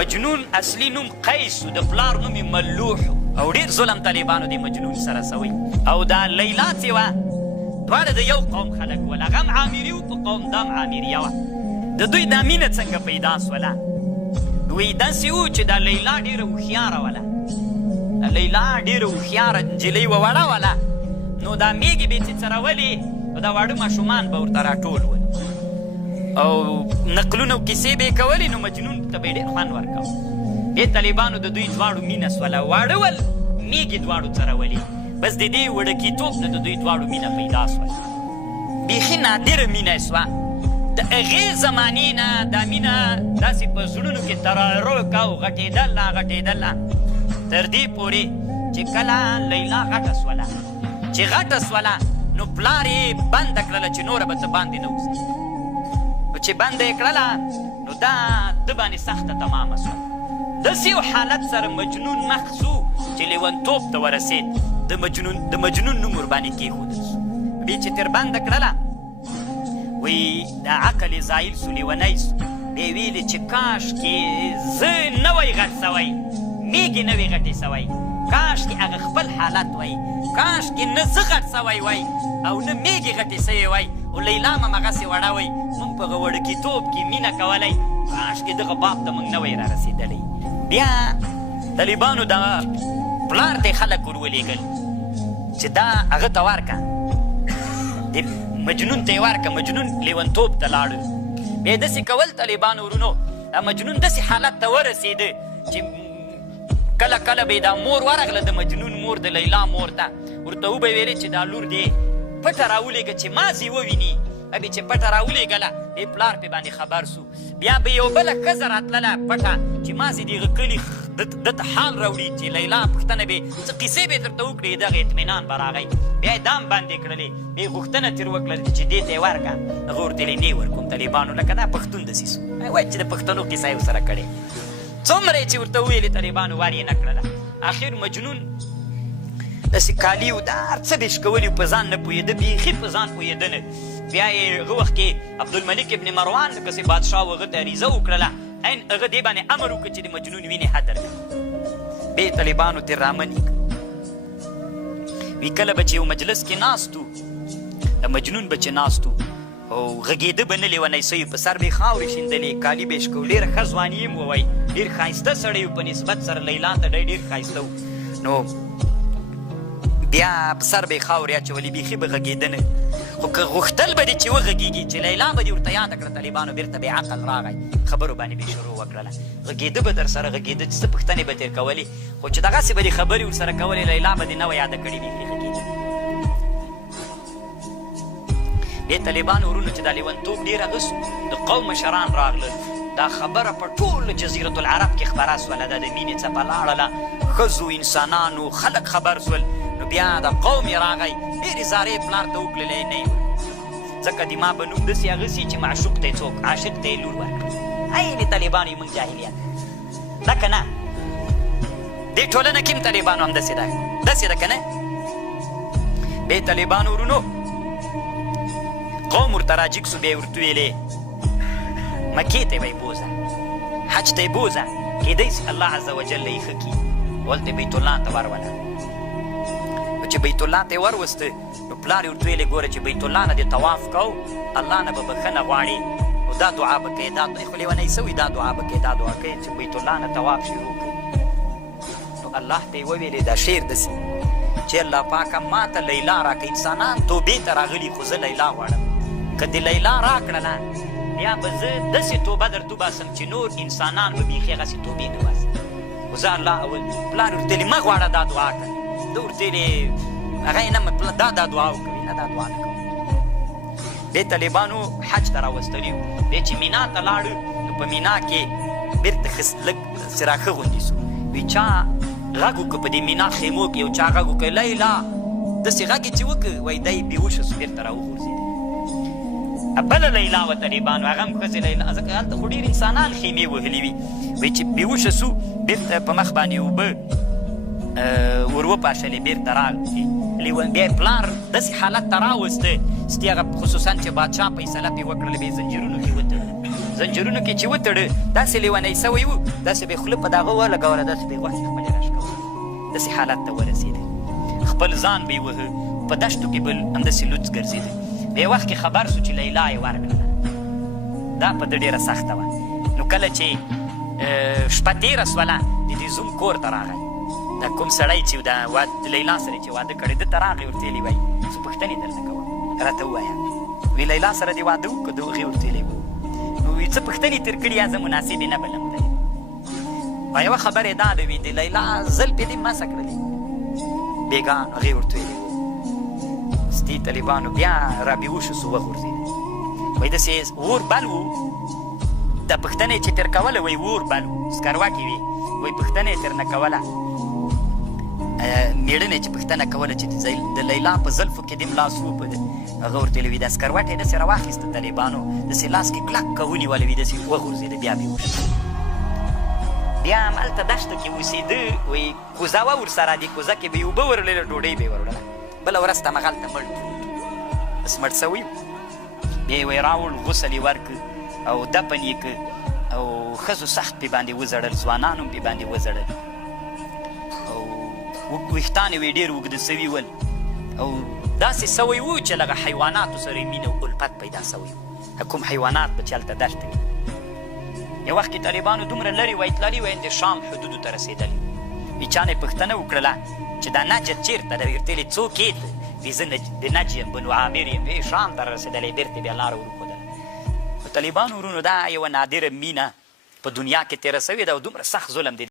مجنون اصلي نوم قیس و د پلار نوم یې ملوح او ډېر ظلم طالبانو د مجنون سره سوی او دا لیلا چې وه دواړه د یو قوم خلک ول هغه هم عامري وو په قوم دا هم عامریه وه د دوی دا مینه څنګه پیدا سوله دوی داسې وو چې دا لیلا ډېره هوښیاره وله لیلا ډېره هوښیاره نجلۍ وه وړه وله نو دا میږې به یې چې څرولې نو دا واړه ماشومان به ورته راټول ول او نقلونه او کیسې به یې کولې نو مجنون ته به یې ډېر خوند ورکاوه دې طالبانو د دوی دواړو مینه سوله واړه ول میږې دواړو څرولې بس د دې وړکیتوب نه د دوی دواړو مینه پیدا سوله بیخي نادره مینه یې سوه د هغې زمانې نه دا مینه داسې په زړونو کې ترارو کا او غټېدله تر دې پورې چې کله لیلا غټه سوله چې غټه سوله نو پلار یې بنده کړله چې نوره به ته باندې نه وځي نو چې بنده یې کړله نو دا ده باندې سخته تمامه سوه داسې یو حالت سره مجنون مخ سو چې لیونتوب ته ورسېد د مجنون نوم ورباندې کېښودل سو بیا چې تر بنده کړله وی دا عقل یې زایل سو لیونی سو بیا یې ویلې چې کاشکې زه نه وی غټ سوی میږې نه وي غټې سوی کاشکې هغه خپل حالت وی کاشکې نه زه غټ سوی وی او نه میږې غټې سوی وی او لیلا هم همغسې وړه وی موږ په هغه وړکیتوب کې مینه کولی کاشکې دغه باب ته موږ نه وی را رسېدلی بیا طالبانو دا پلار ته خلک ورولېږل چې دا هغه ته ورکه مجنون ته یې ورکه مجنون لیونتوب ته لاړو بیا یې داسې کول طالبانو ورونو دا مجنون داسې حالت ته ورسېده چې کله کله به یې دا مور ورغله د مجنون مور د لیلا مور ته ورته وبه یې ویلې چې دا لور دې پټه راولېږه چې مازې وویني ابې چې پټه راولېږله دې پلار پې باندې خبر سو بیا به یو بله ښځه راتلله پټه چې مازې دغه کلي دته حال راوړي چې لیلا پوښتنه به څه قیسې به یې درته وکړي دغه اطمینان به راغی بیا یې دام باندې کړلې بیا یې غوښتنه ترې وکړله چې دې ته یې ورکړه هغه ورته ویلې نه ورکوم طالبانو لکه دا پښتون داسې سو وایي چې د پښتنو قیسه یې ورسره کړې څومره یې چې ورته وویلې طالبانو ور یې نه کړله اخر مجنون داسې کالي و دا هر څه به یې شکولي په ځان نه پوهېده بیخي په ځان پوهېده نه بیا یې هغه وخت کې عبدالملک ابن مروان کسې بادشاه و هغه ته عریضه وکړله عین هغه دې باندې امر وکړه چې د مجنون وینې حدر کړي بیا یې طالبانو ترې رامنې کړه وی کله به چې یو مجلس کې ناست و د مجنون به چې ناست و او غږېده به نه لیونی سوی په سر به یې خاورې شیندلې کالي به یې شکو ډېره ښه ځواني یې هم ووایي ډېر ښایسته سړی و په نسبت سره لیلا ته ډېر ښایسته و نو بیا په سر به یې خاورې اچولې بیخي به غږېده نه خو که غوښتل به دې چې وغږېږي چې لیلا به دې ورته یاده کړه طالبانو بېرته بې عقل راغی خبرو باندې به یې شروع وکړله غږېده به در سره غږېده چې څه پوښتنې به ترې کولې خو چې دغسې به دې خبرې ورسره کولې لیلا به دې نه وه یاده کړې بیخي غږېده دې طالبانو ورونو چې دا لیونتوب ډېر هغه سو د قوم مشران راغلل دا خبره په ټول جزیرة العرب کې خپره سوله دا د مینې څپه لاړله ښځو انسانانو خلک خبر سول نو بیا د قوم یې راغی ډېرې زارې پلار ته وکړلې نه یې ځکه د ما به نوم داسې اغسي چې معشوق ته یې څوک عاشق ته یې لور ورکړي عین طالبانو یې موږ جاهلیت ده که نه دې ټولنه کې هم طالبانو هم داسې ده که نه بیا طالبانو ورونو قوم ورته راجګ سو بیا یې ورته ویلې مکې ته به یې بوځه حج ته یې بوځه کیدی سي الله عز وجل یې ښه کي ولته بیت الله ته ورولله نو چې بیت الله ته یې وروسته نو پلار یې ورته ویلې ګوره چې بیت الله نه دې طواف کو الله نه به بښنه غواړې نو دا دعا به کوې دا خو لیونی سوي دا دعا به کوې دا دعا کوې چې بیت الله نه طواف شروع کړي نو الله ته یې وویلې دا شعر داسې چې الله پاکه ما ته لیلا راکړه انسانان توبې ته راغلي خو زه لیلا غواړم که دې لیلا راکړله یا به زه داسې توبه درته وباسم چې نور انسانان به بیخي هغسې توبې نه باسي خو زه الله اول پلار ورته ویلې مه غواړه دا دعا کوه ده ورته ویلې هغه یې نه دا دعا وکوي نه دا دعا نه کوم دې طالبانو حج ته راوستلي وو بیا چې مینا ته لاړو نو په مینا کې بېرته لږ څراښه غوندې سو وی چا غږ وکړه په دې مینا خیمو کې یو چا غږ وکړه لیلا داسې غږ یې چې وکړه وایي دی بېهوشه سو بېرته راوغورځېده بله لیلا وه طالبانو هغه هم ښځې لیلا ځکه هلته خو ډېر انسانان خیمې وهلي وي وایي چې بېهوشه سو بېرته په مخ باندې اوبه ور وپاشلې بېرته راغلې بیا یې پلار داسې حالت ته راوسته ستې هغه خصوصا چې بادشاه فیصله پرې وکړله بیا یې زنجیرونو کې وتړل زنجیرونو کې چې وتړه داسې لیونی سوی و داسې به یې خوله په دغه ولګوله داسې به یې غوښې خپلې راښکوله داسې حالت ته ورسېده خپل ځان به یې وهه په دشتو کې به همداسې لوڅ ګرځېده په یو وخت کې خبر سو چې لیلا یې ورکړله دا په ده ډېره سخته وه نو کله چې شپه تېره سوله د دې زوم کور ته راغی دا کوم سړی چې د لیلا سره چې واده کړی ده ته راغی ورته یې وایي څه پوښتنې درنه کوم راته ووایه وی لیلا سره دې واده وکړو د هغې ورته ویلی نو وی څه پوښتنې تېر کړي یا زه مناسبې نه بلم دی او یوه خبره یې دا ده وي د لیلا زلفې دې مسه کړلې بېګان هغې ورته ویلي وو ستي طالبانو بیا رابېوه شو سو وغورځېد وایي داسې اور بل و دا پوښتنه یې چې تېر کوله وایي اور بل و سکروکې وي وایي پوښتنه یې تېر نه کوله مېړنې چې پوښتنه کوله چې د لیلا په زلفو کې دې لاس وپده هغه ورته ویلي وي دا سکروټ یې داسې راواخېسته طالبانو داسې لاس کې کلکه ونیوله وي داسې وغورځېده بیا مې وشو بیا همالته دشته کې اوسېده وایي کوزه وه ورسره دې کوزه کې به یې اوبه ورلله ډوډۍ به یې وروړله بله ورځ ته همغلته مړ بس مړ سوی بیا یې وایي راوړ غسل یې ورکړ او دفن یې کړ او ښځو سخت پې باندې وزړل ځوانان هم پې باندې وزړل او ویښتان یې ډېر اوږده سوي ول او داسې سوی و چې لږه حیواناتو سره یې مینه او الفت پیدا سوی و کوم حیوانات به چې هلته دشته وي یو وخت کې طالبانو دومره لرې وی تللي وی د شام حدودو ته رسېدلي وي چا نه یې پوښتنه وکړله چې دا نجد چېرته ده ورته ویلې څوک یې ته وي زه د نج یم بنو عامر یم وی شام ته رسېدلی بېرته بیا لاره ورښودله طالبانو ورونو دا یوه نادره مینه په دنیا کې تېره سوې ده او دومره سخت ظلم دی